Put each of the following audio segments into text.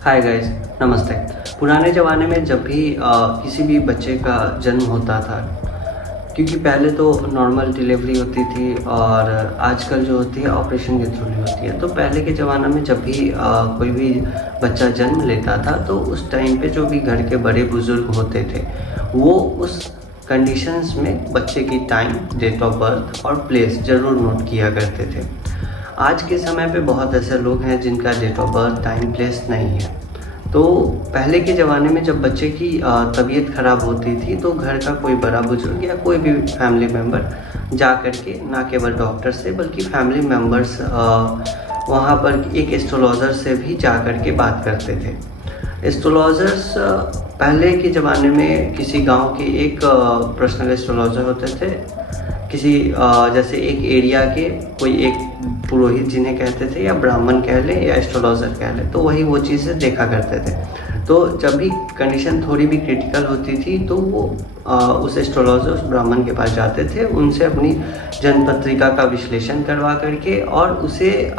Hi guys, नमस्ते। पुराने ज़माने में जब भी किसी भी बच्चे का जन्म होता था, क्योंकि पहले तो नॉर्मल डिलीवरी होती थी और आजकल जो होती है ऑपरेशन के थ्रू ही होती है। तो पहले के ज़माना में जब भी कोई भी बच्चा जन्म लेता था तो उस टाइम पे जो भी घर के बड़े बुज़ुर्ग होते थे वो उस कंडीशंस में बच्चे की टाइम, डेट ऑफ बर्थ और प्लेस ज़रूर नोट किया करते थे। आज के समय पे बहुत ऐसे लोग हैं जिनका date of birth, time, place नहीं है। तो पहले के ज़माने में जब बच्चे की तबीयत ख़राब होती थी तो घर का कोई बड़ा बुजुर्ग या कोई भी फैमिली मेम्बर जा कर के ना केवल डॉक्टर से बल्कि फैमिली मेम्बर्स वहाँ पर एक एस्ट्रोलॉज़र से भी जा कर के बात करते थे। एस्ट्रोलॉज़र्स पहले के ज़माने में किसी गांव के एक पर्सनल एस्ट्रोलॉज़र होते थे। किसी जैसे एक एरिया के कोई एक पुरोहित जिन्हें कहते थे या ब्राह्मण कह लें या एस्ट्रोलॉज़र कह लें, तो वही वो चीज़ें देखा करते थे। तो जब भी कंडीशन थोड़ी भी क्रिटिकल होती थी तो वो उस एस्ट्रोलॉज़र, उस ब्राह्मण के पास जाते थे, उनसे अपनी जन्म पत्रिका का विश्लेषण करवा करके और उसे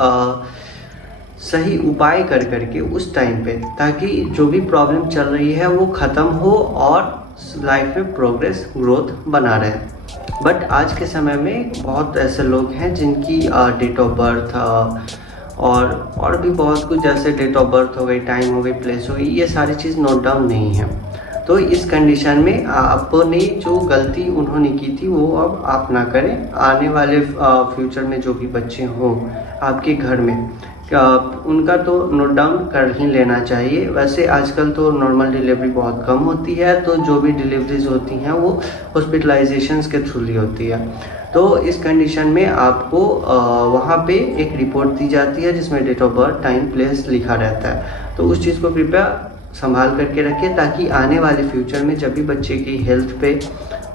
सही उपाय कर करके उस टाइम पे, ताकि जो भी प्रॉब्लम चल रही है वो ख़त्म हो और लाइफ में प्रोग्रेस, ग्रोथ बना रहे। बट आज के समय में बहुत ऐसे लोग हैं जिनकी डेट ऑफ बर्थ और भी बहुत कुछ, जैसे डेट ऑफ बर्थ हो गई, टाइम हो गई, प्लेस हो गई, ये सारी चीज़ नोट डाउन नहीं है। तो इस कंडीशन में आपने जो गलती उन्होंने की थी वो अब आप ना करें। आने वाले फ्यूचर में जो भी बच्चे हों आपके घर में, उनका तो नोट डाउन कर ही लेना चाहिए। वैसे आजकल तो नॉर्मल डिलीवरी बहुत कम होती है, तो जो भी डिलीवरीज होती हैं वो हॉस्पिटलाइजेशंस के थ्रू ही होती है। तो इस कंडीशन में आपको वहाँ पे एक रिपोर्ट दी जाती है जिसमें date of birth, time, place लिखा रहता है। तो उस चीज़ को कृपया संभाल करके रखिए, ताकि आने वाले फ्यूचर में जब भी बच्चे की हेल्थ पे,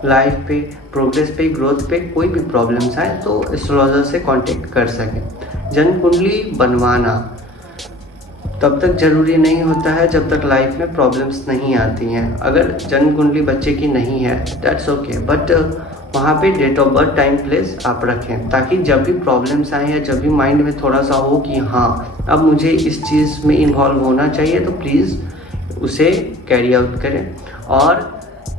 लाइफ पे, प्रोग्रेस पे, ग्रोथ पे कोई भी प्रॉब्लम्स आए तो एस्ट्रोलॉजर से कांटेक्ट कर सकें। जन्म कुंडली बनवाना तब तक ज़रूरी नहीं होता है जब तक लाइफ में प्रॉब्लम्स नहीं आती हैं। अगर जन्म कुंडली बच्चे की नहीं है दैट्स ओके, बट वहाँ पे date of birth, time, place आप रखें, ताकि जब भी प्रॉब्लम्स आए या जब भी माइंड में थोड़ा सा हो कि हाँ अब मुझे इस चीज़ में इन्वॉल्व होना चाहिए, तो प्लीज़ उसे कैरी आउट करें। और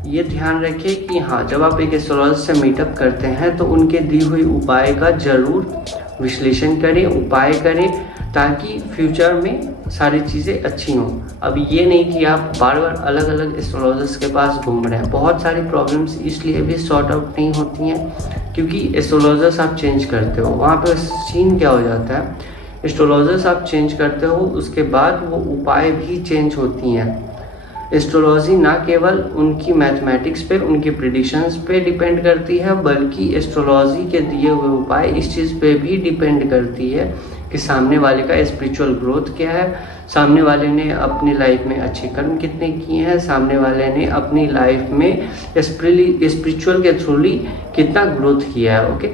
ये ध्यान रखिए कि हाँ, जब आप एक एस्ट्रोलॉजर से मीटअप करते हैं तो उनके दी हुई उपाय का ज़रूर विश्लेषण करें, उपाय करें, ताकि फ्यूचर में सारी चीज़ें अच्छी हों। अब ये नहीं कि आप बार बार अलग अलग एस्ट्रोलॉजर्स के पास घूम रहे हैं। बहुत सारी प्रॉब्लम्स इसलिए भी सॉर्ट आउट नहीं होती हैं क्योंकि एस्ट्रोलॉजर्स आप चेंज करते हो। वहाँ पर सीन क्या हो जाता है, एस्ट्रोलॉजर्स आप चेंज करते हो, उसके बाद वो उपाय भी चेंज होती हैं। एस्ट्रोलॉजी ना केवल उनकी मैथमेटिक्स पे, उनकी प्रिडिक्शंस पे डिपेंड करती है, बल्कि एस्ट्रोलॉजी के दिए हुए उपाय इस चीज़ पे भी डिपेंड करती है कि सामने वाले का स्पिरिचुअल ग्रोथ क्या है, सामने वाले ने अपनी लाइफ में अच्छे कर्म कितने किए हैं, सामने वाले ने अपनी लाइफ में स्पिरिचुअल के थ्रू कितना ग्रोथ किया है। ओके,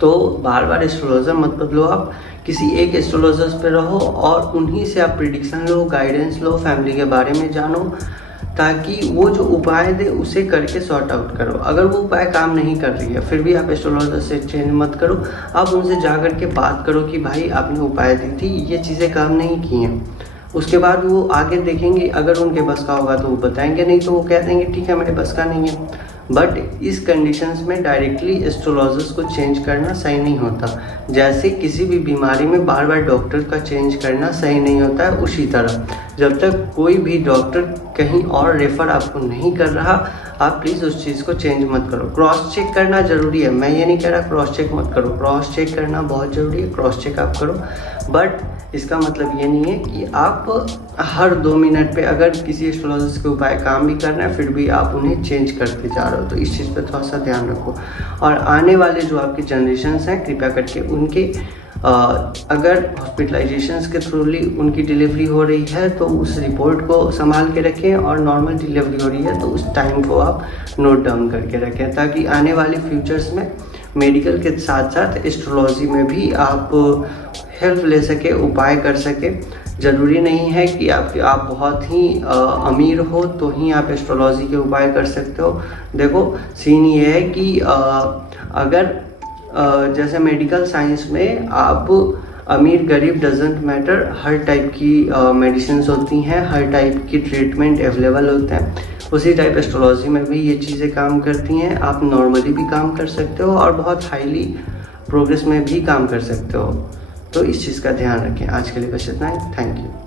तो बार बार एस्ट्रोलॉजर मत बदलो, आप किसी एक एस्ट्रोलॉजर्स पे रहो और उन्हीं से आप प्रिडिक्शन लो, गाइडेंस लो, फैमिली के बारे में जानो, ताकि वो जो उपाय दे उसे करके सॉर्ट आउट करो। अगर वो उपाय काम नहीं कर रही है फिर भी आप एस्ट्रोलॉजर से चेंज मत करो, आप उनसे जा कर के बात करो कि भाई आपने उपाय दी थी, ये चीज़ें काम नहीं की हैं। उसके बाद वो आगे देखेंगे, अगर उनके बस का होगा तो वो बताएंगे, नहीं तो वो कह देंगे ठीक है मेरे बस का नहीं है। बट इस कंडीशंस में डायरेक्टली एस्ट्रोलॉजर्स को चेंज करना सही नहीं होता। जैसे किसी भी बीमारी में बार बार डॉक्टर का चेंज करना सही नहीं होता है, उसी तरह जब तक कोई भी डॉक्टर कहीं और रेफ़र आपको नहीं कर रहा, आप प्लीज़ उस चीज़ को चेंज मत करो। क्रॉस चेक करना ज़रूरी है, मैं ये नहीं कह रहा क्रॉस चेक मत करो, क्रॉस चेक करना बहुत ज़रूरी है, क्रॉस चेक आप करो। बट इसका मतलब ये नहीं है कि आप हर 2 मिनट पे अगर किसी एस्ट्रोलॉजर्स के उपाय काम भी कर रहे हैं फिर भी आप उन्हें चेंज करते जा रहे हो। तो इस चीज़ पे थोड़ा सा ध्यान रखो। और आने वाले जो आपके जनरेशन्स हैं, कृपया करके उनके अगर हॉस्पिटलाइजेशंस के थ्रू उनकी डिलीवरी हो रही है तो उस रिपोर्ट को संभाल के रखें, और नॉर्मल डिलीवरी हो रही है तो उस टाइम को आप नोट डाउन करके रखें, ताकि आने वाले फ्यूचर्स में मेडिकल के साथ साथ एस्ट्रोलॉजी में भी आप हेल्प ले सके, उपाय कर सके। ज़रूरी नहीं है कि आप बहुत ही अमीर हो तो ही आप एस्ट्रोलॉजी के उपाय कर सकते हो। देखो सीन ये है कि अगर जैसे मेडिकल साइंस में आप अमीर गरीब डजेंट मैटर, हर टाइप की मेडिसिन होती हैं, हर टाइप की ट्रीटमेंट अवेलेबल होते हैं। उसी टाइप एस्ट्रोलॉजी में भी ये चीज़ें काम करती हैं। आप नॉर्मली भी काम कर सकते हो और बहुत हाईली प्रोग्रेस में भी काम कर सकते हो। तो इस चीज़ का ध्यान रखें। आज के लिए बस इतना ही। Thank you.